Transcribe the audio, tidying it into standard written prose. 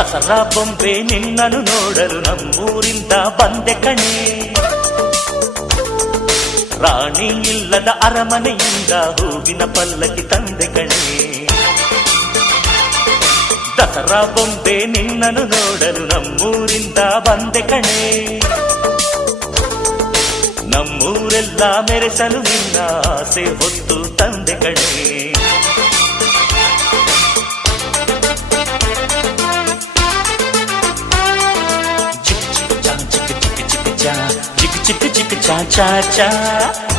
ದಸರಾ ಬೊಂಬೆ ನಿನ್ನನ್ನು ನೋಡಲು ನಮ್ಮೂರಿಂದ ಬಂದೆ ಕಣೆ. ರಾಣಿ ಇಲ್ಲದ ಅರಮನೆಯಿಂದ ಹೂವಿನ ಪಲ್ಲಕ್ಕಿ ತಂದೆ ಕಣೆ. ದಸರಾ ಬೊಂಬೆ ನಿನ್ನನ್ನು ನೋಡಲು ನಮ್ಮೂರಿಂದ ಬಂದೆ ಕಣೆ. ನಮ್ಮೂರೆಲ್ಲ ಮೆರೆಸಲು ನಿನ್ನ ಆಸೆ ಹೊತ್ತು ತಂದೆ ಕಣೆ. ಚಿಕ್ ಚಿಕ್ ಚಾ ಚಾ ಚಾ ಚಾ